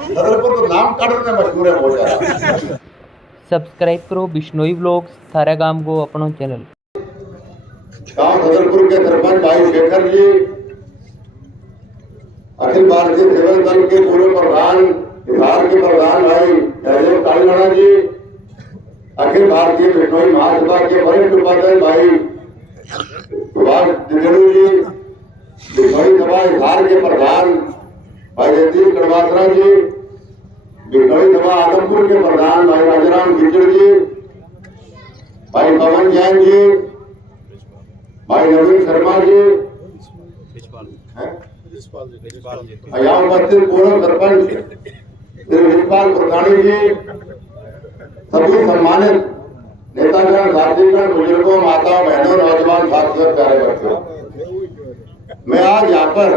छतरपुर तो नाम काटने मशहूर है बहुत ज्यादा। सब्सक्राइब करो बिश्नोई व्लॉग्स थारा गांव को अपनो चैनल। गांव छतरपुर के सरपंच भाई शेखर जी, अखिल भारतीय सेवक दल के पूर्व प्रधान बिहार के प्रधान भाई जयदेव कालीगढ़ा जी, अखिल भारतीय बिश्नोई महासभा के वरिष्ठ उपाध्यक्ष भाई सुभाष द्विवेदी जी, बिश्नोई सभा हिसार के प्रधान भाई जगदीश कड़वासरा जी, बिश्नोई सभा आदमपुर के प्रधान भाई राजाराम खिचड़ जी, भाई पवन जैन जी, भाई नवीन शर्मा जी, यहाँ उपस्थित पूर्व सरपंच श्री रिजपाल पुरकानी जी, सभी सम्मानित नेतागण, साथीगण, बुजुर्गों, माताओं, बहनों, नौजवान साथियों, प्यारे बच्चों, मैं आज यहाँ पर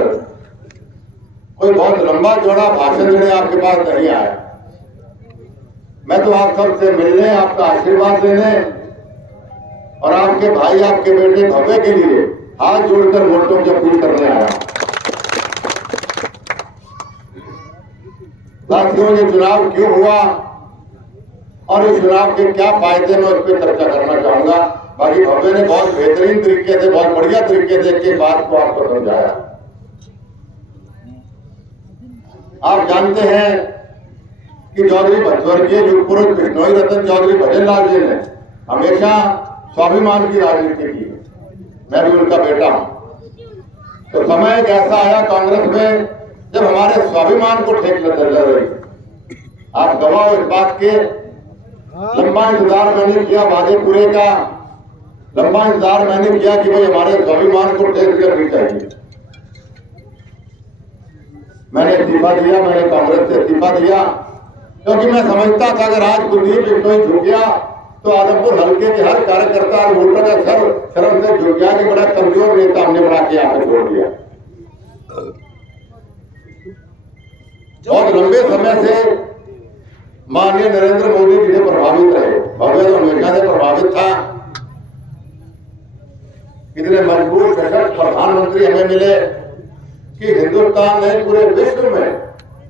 कोई बहुत लंबा चौड़ा भाषण देने आपके पास नहीं आया। मैं तो आप सबसे मिलने, आपका आशीर्वाद लेने और आपके भाई, आपके बेटे भव्य के लिए हाथ जोड़कर वोटों की अपील करने आया। साथियों, ये चुनाव क्यों हुआ और इस चुनाव के क्या फायदे, मैं उस पर चर्चा करना चाहूंगा। बाकी भव्य ने बहुत बेहतरीन तरीके से, बहुत बढ़िया तरीके से एक बात को आपको समझाया। आप जानते हैं कि चौधरी बचवर्गीय युग पुरुष बिश्नोई रतन चौधरी भजनलाल जी ने हमेशा स्वाभिमान की राजनीति की। मैं भी उनका बेटा हूं। तो समय एक ऐसा आया कांग्रेस में जब हमारे स्वाभिमान को ठेक लग रही। आप गवाह इस बात के, लंबा इंतजार मैंने किया वादे पूरे का, लंबा इंतजार मैंने किया कि भाई हमारे स्वाभिमान को ठेक करनी चाहिए। मैंने इस्तीफा दिया, मैंने कांग्रेस से इस्तीफा दिया, क्योंकि मैं समझता था अगर आज कुलदीप बिश्नोई झुक गया तो आदमपुर हल्के के हर कार्यकर्ता और वोटर का सर शर्म से झुक गया कि बड़ा कमजोर नेता हमने बना के यहाँ पे छोड़ दिया। बहुत लंबे समय से माननीय नरेंद्र मोदी जी से प्रभावित रहे। भव्य तो हमेशा से प्रभावित था। इतने मजबूत सशक्त प्रधानमंत्री हमें मिले कि हिंदुस्तान ने पूरे विश्व में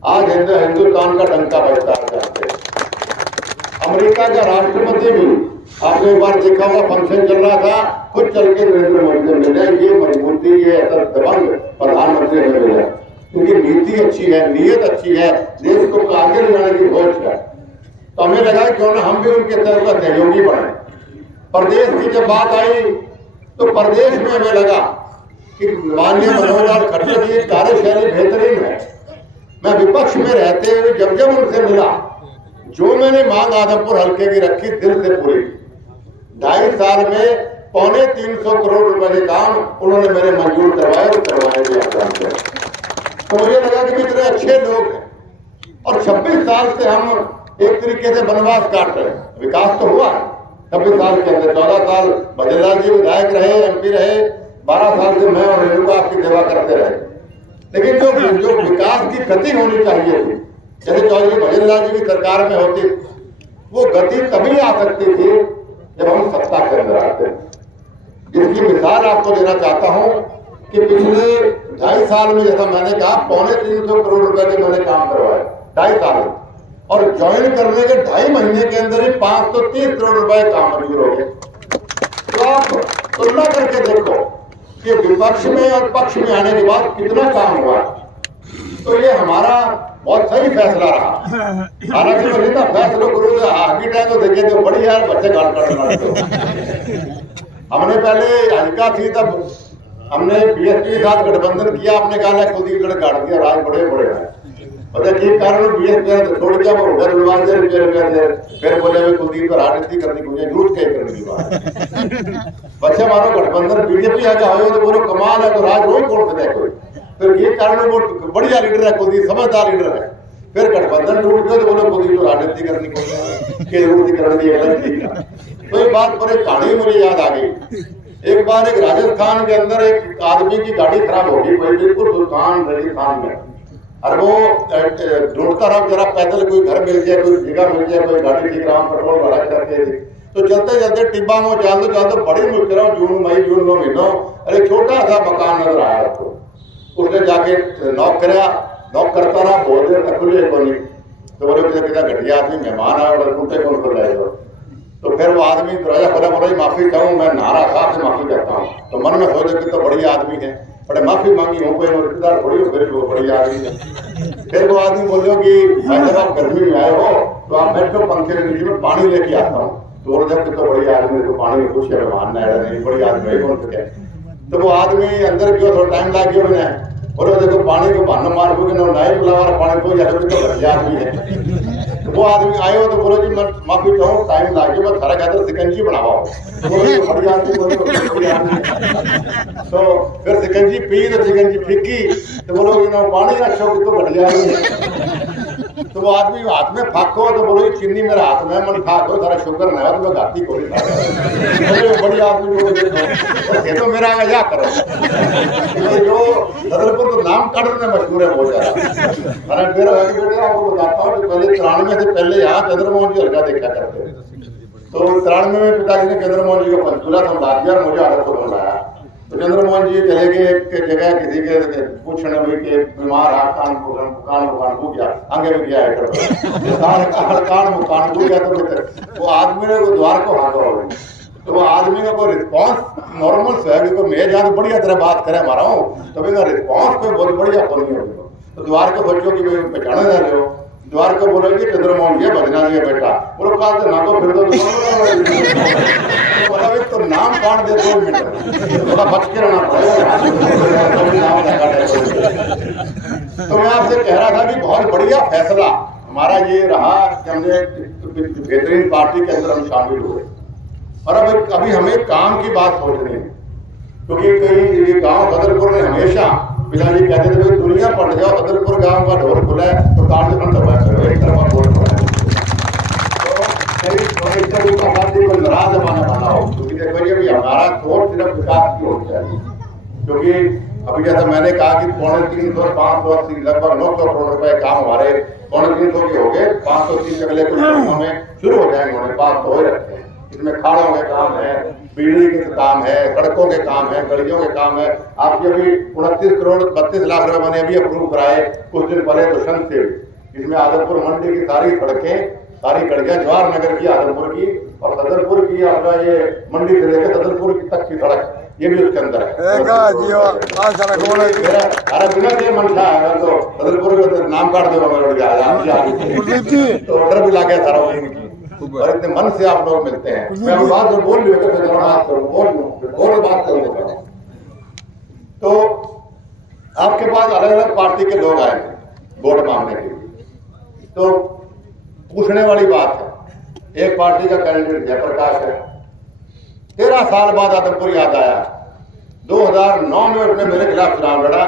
आज हिंदुस्तान का डंका बजता है। अमेरिका का राष्ट्रपति भी, आपने एक बार देखा होगा, फंक्शन चल रहा था, खुद चल के नरेंद्र मोदी से मिले। ये मजबूती, ये दबंग प्रधानमंत्री हमें मिले। उनकी नीति अच्छी है, नीयत अच्छी है, देश को आगे ले जाने की सोच है। तो हमें लगा क्यों ना हम भी उनके तरफ का सहयोगी बने। प्रदेश की जब बात आई तो प्रदेश में हमें लगा कि माननीय मनोहर लाल खट्टर की कार्यशैली बेहतरीन है। मैं विपक्ष में रहते हुए जब जब उनसे मिला, जो मैंने मांग आदमपुर हल्के की रखी दिल से पूरी। 2.5 साल में 350 करोड़ रुपए के काम उन्होंने मेरे मंजूर करवाए और करवाए भी। तो मुझे लगा कि इतने अच्छे लोग हैं और 26 साल से हम एक तरीके से वनवास काट रहे हैं। विकास तो हुआ 26 साल के अंदर। 14 साल भजनलाल जी विधायक रहे, MP रहे, 12 साल से मैं और रेणुका आपकी सेवा करते रहे। लेकिन जो विकास की गति होनी चाहिए थी, जैसे चौधरी भजनलाल जी की सरकार में होती, वो गति तभी आ सकती थी जब हम सत्ता के अंदर आते। जिसकी मिसाल आपको देना चाहता हूं कि पिछले 2.5 साल में, जैसा मैंने कहा, 350 करोड़ रुपए के मैंने काम करवाए 2.5 साल, और ज्वाइन करने के 2.5 महीने के अंदर ही 530 करोड़ रुपए काम मंजूर हो गए। तो आप तुलना करके देखो कि विपक्ष में और पक्ष में आने के बाद कितना काम हुआ। तो ये हमारा बहुत सही फैसला रहा। हालांकि मैं फैसलों करूंगा आगे टाइम तो देखे तो बड़ी यार बच्चे गाल करना। हमने पहले हल्का थी, तब हमने BSP के साथ गठबंधन किया, आपने कहा कुलदीप गढ़ काट दिया, राज बड़े बड़े हैं। के कारण BSP छोड़ दिया, वो उधर विवाद फिर बोले कुलदीप पर राजनीति करनी, मुझे झूठ कह करने की बात। बच्चे मारो गठबंधन BJP आगे आए तो बोलो कमाल है, तो राज रोज तोड़ सकते कोई। फिर ये कारण वो बढ़िया लीडर है, कुलदीप समझदार लीडर है। फिर गठबंधन टूट गए तो बोलो कुलदीप तो राजनीति करनी तो ये बात पर एक कहानी मुझे याद आ गई। एक बार एक राजस्थान के अंदर एक आदमी की गाड़ी खराब हो गई, बिल्कुल सुल्तान राजस्थान में, और वो ढूंढता रहा जरा पैदल कोई घर मिल जाए, कोई जगह मिल जाए, कोई गाड़ी ठीक रहा, पेट्रोल भरा करके। तो चलते चलते टिब्बा में चलते बड़ी मुश्किल, जून में महीनों, अरे छोटा सा मकान नजर आया आपको। उसने जाके नॉक कराया, नॉक करता रहा, बहुत देर तक खुले को नहीं। तो बोले कि घटिया आदमी मेहमान आया और टूटे कौन खुल रहे हो। तो फिर वो आदमी दरवाजा खोला, बोला माफी चाहूँ, मैं नहा रहा था, आपसे माफी चाहता हूँ। तो मन में सोचे कि तो बढ़िया आदमी है, बड़े माफी मांगी हूँ, कोई रिश्तेदार थोड़ी हो, फिर वो बढ़िया आदमी है। फिर वो आदमी बोलो कि भाई जब आप गर्मी में आए हो तो आप बैठो पंखे के नीचे में, पानी लेके आता हूँ। तो वो जब तो बढ़िया आदमी तो पानी में कुछ मानना है नहीं, बड़ी आदमी है कौन से। तो वो आदमी अंदर क्यों थोड़ा टाइम लग गया मैंने, बोलो देखो पानी को बहाना मार दो कि नहीं बुला वाला पानी को, या तो बढ़िया आदमी है। तो वो आदमी आए हो तो बोलो जी मैं माफी चाहूँ, टाइम लग गया, मैं सारा कहते सिकंजी बनावा। बढ़िया आदमी बोलो बढ़िया आदमी। तो फिर सिकंजी पी तो सिकंजी फीकी, तो बोलो पानी रखो कि तो बढ़िया आदमी है। तो वो आदमी हाथ में फाको तो बोलो चीनी मेरे हाथ में, मन फाको सारा शुगर ना तो मैं घाती को नहीं। बड़ी आदमी ये तो मेरा या करो। जो सदरपुर तो नाम काटने में मशहूर है बहुत ज्यादा। अरे मेरा बेटे आपको बताता हूँ कि पहले 93 से पहले यहाँ चंद्रमोहन जी हल्का देखा करते। तो 93 में पिताजी ने चंद्रमोहन जी का पंचकूला समझा दिया, मुझे आदत को बुलाया। तो चंद्रमोहन जी चले गए एक जगह, किसी के पूछने हुई कि बीमार आ, कान को गया, आगे भी गया है कान को गया। तो वो आदमी ने द्वार को हाँका हो, तो वो आदमी का कोई रिस्पॉन्स नॉर्मल से है कि मैं जहाँ बढ़िया तरह बात करे हमारा हूँ, तो मेरा रिस्पॉन्स कोई बहुत बढ़िया फोन नहीं होगा। तो द्वार को बच्चों की पहचाने जा रहे हो, द्वार को बोलोगे चंद्रमोहन जी भजना जी बेटा, बोलो कहा तो ना को फिर दो तो नाम काट दे 2 मिनट, थोड़ा बच के रहना पड़ेगा। तो मैं आपसे कह रहा था कि बहुत बढ़िया फैसला हमारा ये रहा कि हमने बेहतरीन पार्टी के अंदर हम शामिल हुए। और अब अभी हमें काम की बात सोचनी है, क्योंकि कई ये गांव बदरपुर ने हमेशा पिताजी कहते थे भाई दुनिया पड़ जाओ, बदरपुर गांव का ढोल खुला है तो कान से दबा करो, एक तरफा बोल को नाराज जमाना बना हो। क्योंकि देखो ये भी हमारा सोच सिर्फ विकास की होनी चाहिए। क्योंकि अभी जैसा मैंने कहा कि 350-580 लगभग 900 करोड़ रुपए काम हमारे 350 के हो गए, 530 अगले कुछ महीनों में शुरू हो जाएंगे, उन्होंने 5 हो रखे हैं। इसमें खाड़ों के काम है, बिजली के काम है, सड़कों के काम है, गलियों के काम है। आपके अभी 29 करोड़ 32 लाख रुपए मैंने अभी अप्रूव कराए कुछ दिन पहले दुष्यंत से। इसमें आदमपुर मंडी की सारी सड़कें, सारी गलियां, जवाहर नगर की, आदमपुर की और सदरपुर की, अपना ये मंडी से लेकर सदरपुर की तक की सड़क ये भी उसके अंदर है। बिना के मन था तो सदरपुर का नाम काट दो तो ऑर्डर भी ला गया सारा वही की। और इतने मन से आप लोग मिलते हैं। मैं बात जो बोल रही हूँ बात करूंगा। तो आपके पास अलग अलग पार्टी के लोग आए वोट मांगने के लिए, तो पूछने वाली बात है। एक पार्टी का कैंडिडेट जयप्रकाश है, 13 साल बाद आदमपुर याद आया। 2009 में उसने मेरे खिलाफ चुनाव लड़ा,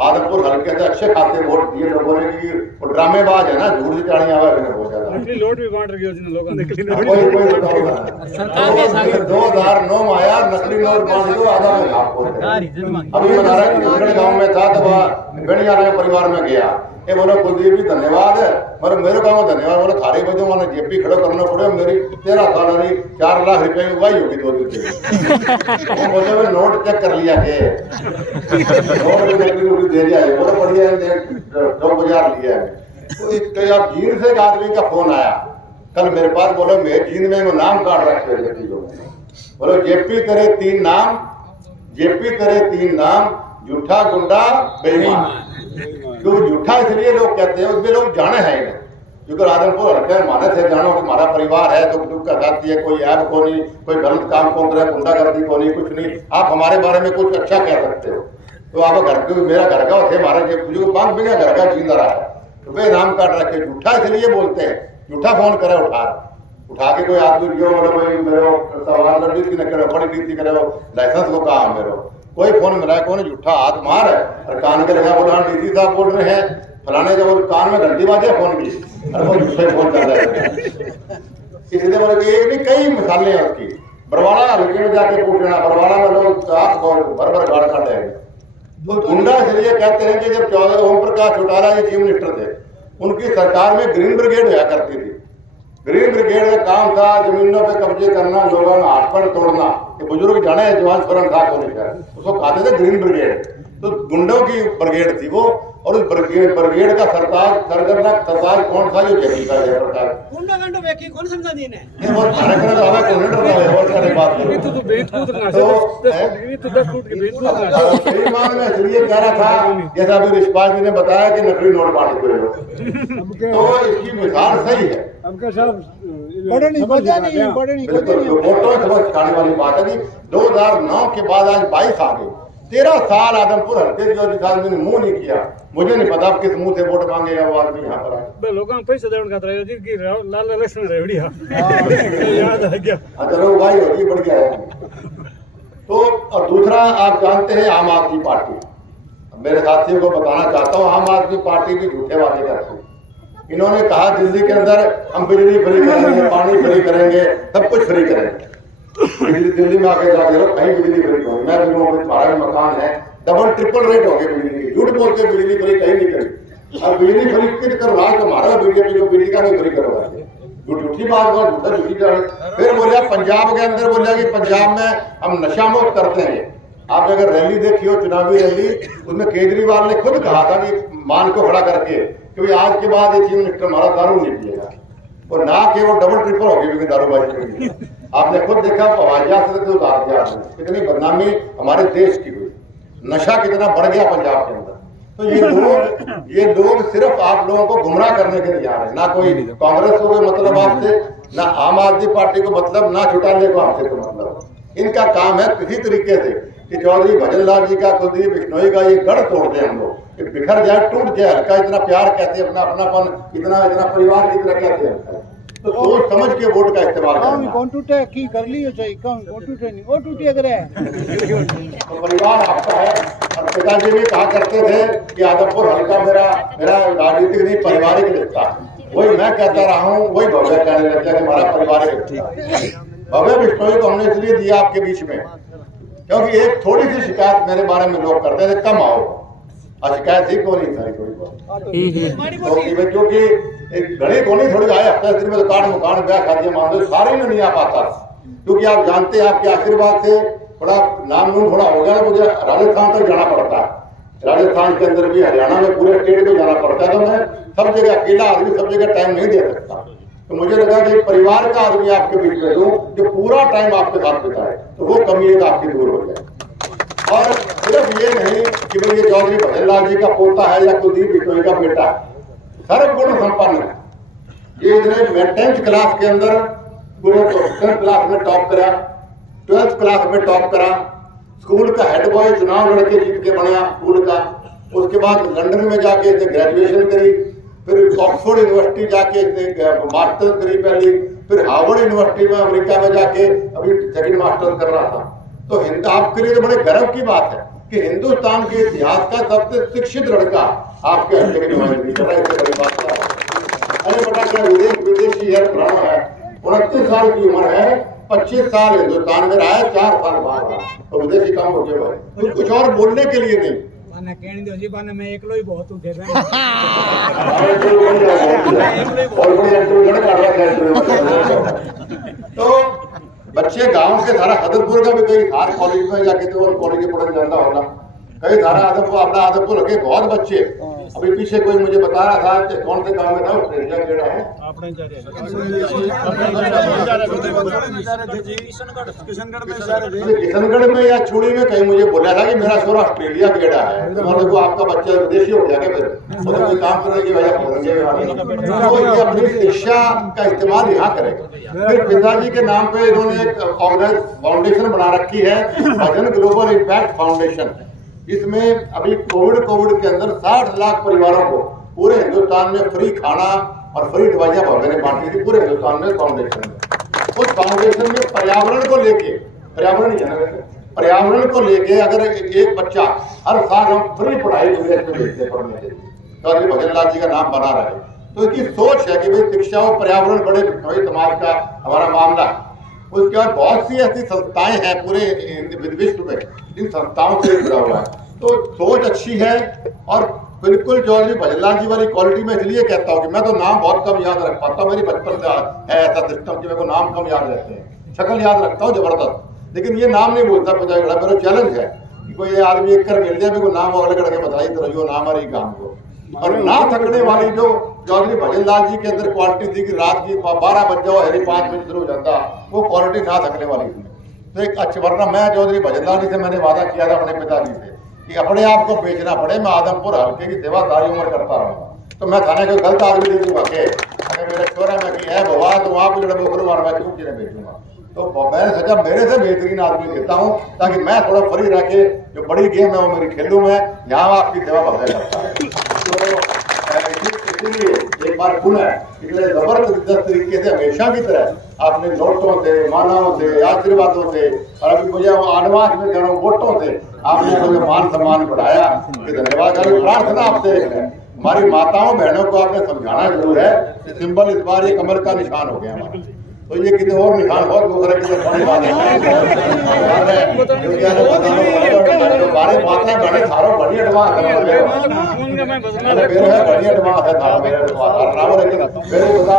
आदमपुर हल्के से अच्छे खासे वोट दिए लोगों ने। कि वो ड्रामेबाज है ना, झूठ से चाणी आवा बहुत ज्यादा। लोट भी बांट रही है लोगों ने। 2009 में आया, नकली नोट बांट दो, आधा में आपको अभी हमारा गाँव में था तो वह बेड़िया परिवार में गया। ये बोलो कुलदीप जी धन्यवाद है, मगर मेरे गाँव में धन्यवाद बोलो थारी वजह मैंने जेपी खड़ा करना पड़े। मेरी 13 साल वाली 4 लाख रुपए की उगाई होगी 2 दिन से। बोले नोट चेक कर लिया के नोट दे दिया है, बोलो बढ़िया 2,000 लिया है। तो आप जीन से एक आदमी का फोन आया कल मेरे पास, बोलो मैं जीन में नाम काट रखे बोलो जेपी करे 3 नाम, जेपी करे 3 नाम, झूठा गुंडा बेईमान। क्योंकि झूठा इसलिए लोग कहते हैं, उसमें लोग जाने हैं नहीं, क्योंकि आदमपुर हल्के माने से जानो कि हमारा परिवार है तो दुख का साथी है, कोई ऐप को नहीं, कोई गलत काम को करे, गुंडागर्दी को नहीं, कुछ नहीं। आप हमारे बारे में कुछ अच्छा कह सकते हो तो आप घर के मेरा घर का थे, हमारा 5 बीघा घर का जींदा रहा है तो वे नाम काट रखे। झूठा इसलिए बोलते हैं, झूठा फोन करे उठा के कोई आदमी जो मतलब मेरे सवाल करे, बड़ी नीति करे, लाइसेंस को कहा मेरे कोई फोन मिला है, कौन झूठा हाथ मार है और कान के लगा बोला डीसी साहब बोल रहे हैं फलाने का, वो कान में घंटी बाजे फोन की और वो झूठे फोन कर रहे हैं। इसलिए बोले एक नहीं कई मिसालें हैं उसकी। बरवाड़ा हल्के में जाके पूछना, बरवाड़ा में लोग भर गाड़ काटे हैं। गुंडा इसलिए कहते हैं कि जब ओम प्रकाश चौटाला जी चीफ मिनिस्टर थे, उनकी सरकार में ग्रीन ब्रिगेड हुआ करती थी। ग्रीन ब्रिगेड का काम था जमीनों पे कब्जे करना, लोगों का हाथ पर तोड़ना। ये बुजुर्ग जाने जवान स्वरण था उसको कहते थे ग्रीन ब्रिगेड। तो गुंडों की ब्रिगेड थी वो, और उस ब्रिगेड का सरगर्दा सरदार कौन था जो जयप्रकाश जयप्रकाश कौन समझा दी ने और कार्यक्रम तो हमें कोई नहीं रहा और सारी बात तो बेच कूद ना तो 10 फुट के बेच कूद ना बेईमान में इसलिए कह रहा था जैसा अभी रिश्पाल जी ने बताया कि नकली नोट बांट हुए लोग, तो इसकी मिसाल सही है। अब साहब बड़े नहीं बिल्कुल वोटों समझ खाने वाली बात है कि 2009 के बाद आज 22 आ गए, 13 साल आदमपुर हल्के जो आदमी ने मुंह नहीं किया। मुझे नहीं पता किस मुंह से वोट मांगेगा वो आदमी यहाँ पर आए। लोगों को पैसे देने का रहे जी की लाल लक्ष्मण रेवड़िया याद है क्या? चलो भाई होगी बढ़ गया है। तो और दूसरा आप जानते हैं आम आदमी पार्टी, मेरे साथियों को बताना चाहता हूँ आम आदमी पार्टी भी झूठे वादे करती है। इन्होंने कहा दिल्ली के अंदर हम बिजली फ्री करेंगे, पानी फ्री करेंगे, सब कुछ फ्री करेंगे। दिल्ली में आके जाके कहीं बिजली फ्री होगी, मैं तुम्हारा मकान है डबल ट्रिपल रेट हो गए बिजली की, झूठ बोल के बिजली फ्री कहीं नहीं करी। अब बिजली फ्री किस करवा तुम्हारा बीजेपी को बिजली का नहीं फ्री करवा, झूठी बात झूठी। फिर बोलिया पंजाब के अंदर बोलिया कि पंजाब में हम नशा मुक्त करते हैं। आप अगर रैली देखी हो चुनावी रैली, उसमें केजरीवाल ने खुद कहा था कि मान को खड़ा करके क्योंकि आज के बाद ये चीफ मिनिस्टर हमारा दारू नहीं पिएगा, और ना कि वो डबल ट्रिपल हो गई दारूबाजी। आपने खुद देखा पवाजिया से तो कितनी बदनामी हमारे देश की हुई, नशा कितना बढ़ गया पंजाब के अंदर। तो ये लोग सिर्फ आप लोगों को गुमराह करने के लिए आ रहे हैं, ना कोई कांग्रेस को कोई मतलब आपसे, ना आम आदमी पार्टी को मतलब, ना छुटाने को आपसे को मतलब। इनका काम है किसी तरीके से कि चौधरी भजनलाल जी का, कुलदीप बिश्नोई का ये गढ़ तोड़ दे हम लोग, बिखर जाए, टूट जाए। हल्का इतना प्यार कहते हैं, अपना अपनापन, इतना इतना परिवार की तरह कहते हैं। तो सोच समझ के वोट का इस्तेमाल करना। कौन टूटे की कर ली हो चाहिए कौन टूटे नहीं वो टूटी अगर है तो परिवार आपका है। और पिताजी भी कहा करते थे कि आदमपुर हल्का मेरा राजनीतिक नहीं पारिवारिक रिश्ता, वही मैं कहता रहा हूँ, वही भव्य कहने लग गया कि हमारा पारिवारिक रिश्ता। भव्य बिश्नोई को हमने इसलिए दिया आपके बीच में क्योंकि एक थोड़ी सी शिकायत मेरे बारे में लोग करते थे, कम आओ, शिकायत ही को नहीं सारी थोड़ी बहुत, क्योंकि घड़ी को नहीं थोड़ी आए हफ्ते दिन में तो काट मुकान ब्याह खादिया मान दो, सारे में नहीं आ पाता। क्योंकि आप जानते हैं आपके आशीर्वाद से थोड़ा नाम नूम थोड़ा हो गया, मुझे राजस्थान तक जाना पड़ता है, राजस्थान के अंदर भी, हरियाणा में, पूरे स्टेट में जाना पड़ता है। तो मैं सब जगह अकेला आदमी सब जगह टाइम नहीं दे सकता, तो मुझे लगा कि परिवार का आदमी आपके बीच में दूं जो पूरा टाइम आपके साथ बिताए, तो वो कमी एक आपकी दूर हो जाए। और सिर्फ ये नहीं कि भाई ये चौधरी भजनलाल जी का पोता है या कुलदीप बिश्नोई का बेटा है, सर्वगुण संपन्न है। ये इतने मैं 10th क्लास के अंदर पूरे 10th क्लास में टॉप करा, 12th क्लास में टॉप करा, स्कूल का हेड बॉय चुनाव लड़के जीत के बना स्कूल का। उसके बाद लंदन में जाके इसने ग्रेजुएशन करी, फिर ऑक्सफोर्ड यूनिवर्सिटी जाके इसने मास्टर्स करी पहली, फिर हार्वर्ड यूनिवर्सिटी में अमेरिका में जाके अभी सेकंड मास्टर्स कर रहा था। तो आपके लिए तो बड़े गर्व की बात है कि हिंदुस्तान के इतिहास का सबसे शिक्षित लड़का आपके हल्के की नुमाइंदगी कर रहा है। इससे बड़ी बात क्या है? अरे बेटा क्या विदेशी है, पुराना है, 29 साल की उम्र है, 25 साल हिंदुस्तान में रहा है, 4 साल बाहर रहा, तो विदेशी कम हो गए भाई, कुछ और बोलने के लिए नहीं। मैं एकलो ही बहुत उठे तो बच्चे गांव के सारा हदरपुर का भी कई सार कॉलेज में जाके तो और कॉलेज पढ़ने जाता होगा, कई सारा आदमपुर अपना आदमपुर लगे बहुत बच्चे। अभी पीछे कोई मुझे बता रहा था कि कौन से गांव में था, ऑस्ट्रेलिया गेड़ा है किशनगढ़ में या चूड़ी में कहीं मुझे बोला था कि मेरा छोरा ऑस्ट्रेलिया गेड़ा है। तो वो आपका बच्चा विदेशी हो गया क्या? फिर तो कोई काम करने की वजह तो ये अपनी शिक्षा का इस्तेमाल यहाँ करें। फिर पिताजी के नाम पे इन्होंने एक फाउंडेशन बना रखी है, भजन ग्लोबल इम्पैक्ट फाउंडेशन। इसमें अभी कोविड के अंदर 60 लाख परिवारों को पूरे हिंदुस्तान में फ्री खाना और फ्री दवाइयां भव्य ने बांटी थी पूरे हिंदुस्तान में फाउंडेशन में। उस फाउंडेशन में पर्यावरण को लेके, पर्यावरण को लेके अगर एक बच्चा हर साल हम फ्री पढ़ाई विदेश में भेजते पढ़ने के लिए, चौधरी भजनलाल जी का नाम बना रहे। तो इसकी सोच है कि भाई शिक्षा और पर्यावरण बड़े बिश्नोई समाज का हमारा मामला है। उसके बाद बहुत सी ऐसी संस्थाएं हैं पूरे विश्व में इन संस्थाओं से जुड़ा हुआ है। तो सोच अच्छी है और बिल्कुल चौधरी भजनलाल जी वाली क्वालिटी में इसलिए कहता हूँ कि मैं तो नाम बहुत कम याद रख पाता हूँ, मेरी बचपन से है ऐसा सिस्टम कि मेरे को नाम कम याद रहते हैं, शक्ल याद रखता हूँ जबरदस्त, लेकिन ये नाम नहीं बोलता। मेरा चैलेंज है कि कोई आदमी एक कर मिल जाए, मेरे को नाम अगले करके बताइए तो रही नाम आ रही काम को। और ना थकने वाली जो चौधरी भजन लाल जी के अंदर क्वालिटी थी कि रात की 12 बज जाओ हरी 5 बजे शुरू हो जाता, वो क्वालिटी ना थकने वाली थी। तो एक अच्छा, वरना मैं चौधरी भजन लाल जी से मैंने वादा किया था अपने पिताजी से कि अपने आप को बेचना पड़े, मैं आदमपुर हल्के की सेवा सारी उम्र करता रहूँगा। तो मैं थाने को गलत आदमी दे दूंगा कि अगर मेरा छोरा में कि है भगवान तो वहाँ को जरा बोकर मार मैं क्यों किने बेचूंगा। तो मैंने सोचा मेरे से बेहतरीन आदमी देता हूँ ताकि मैं थोड़ा फ्री रह के जो बड़ी गेम है वो मेरी खेलूँ, मैं यहाँ आपकी सेवा भजन करता है। तो इसीलिए एक बार पुनः इतने जबरदस्त तरीके से हमेशा की तरह आपने नोटों से, मानवों से, आशीर्वादों से और अभी मुझे एडवांस में कह वोटों से आपने मुझे मान सम्मान बढ़ाया कि धन्यवाद। प्रार्थना आपसे है, हमारी माताओं बहनों को आपने समझाना जरूर है कि सिंबल इस बार ये कमर का निशान हो गया हमारा, तो ये कितने और निशान बहुत दूसरे कितने बड़े बात है बारे माता बड़े थारो बड़ी एडवांस है, बड़ी एडवांस है थारो मेरे बता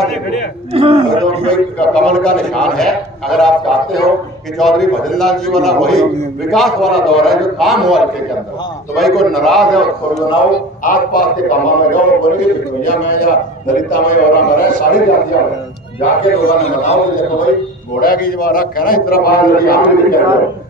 कमल का निशान है। अगर आप चाहते हो कि चौधरी भजन लाल जी वाला वही विकास वाला दौर है जो काम हो हल्के के अंदर, तो भाई कोई नाराज है उसको बनाओ, आस पास के कामों में जाओ, बोलेंगे भैया में या दलिता में और में सारी जातियां जाके लोगों ने बताओ कि देखो भाई घोड़ा की जब रख है ना इस तरह बाहर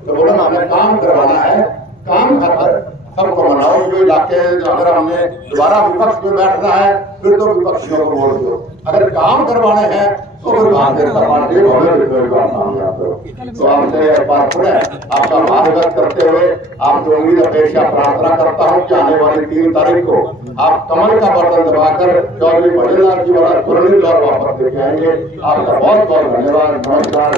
तो बोलो ना हमें काम करवाना है, काम खातर सबको मनाओ। जो इलाके अगर हमने दोबारा विपक्ष में बैठना है फिर तो विपक्षियों को वोट दो, अगर काम करवाने हैं तो फिर बात करवाने तो आपसे एक बार पुनः आपका आभार व्यक्त करते हुए आपसे उम्मीद अपेक्षा प्रार्थना करता हूँ कि आने वाली 3 तारीख को आप कमल का बटन दबाकर चौधरी भजन लाल जी वाला स्वर्णिम दौर वापस लेके आएंगे। आपका बहुत बहुत धन्यवाद। नमस्कार।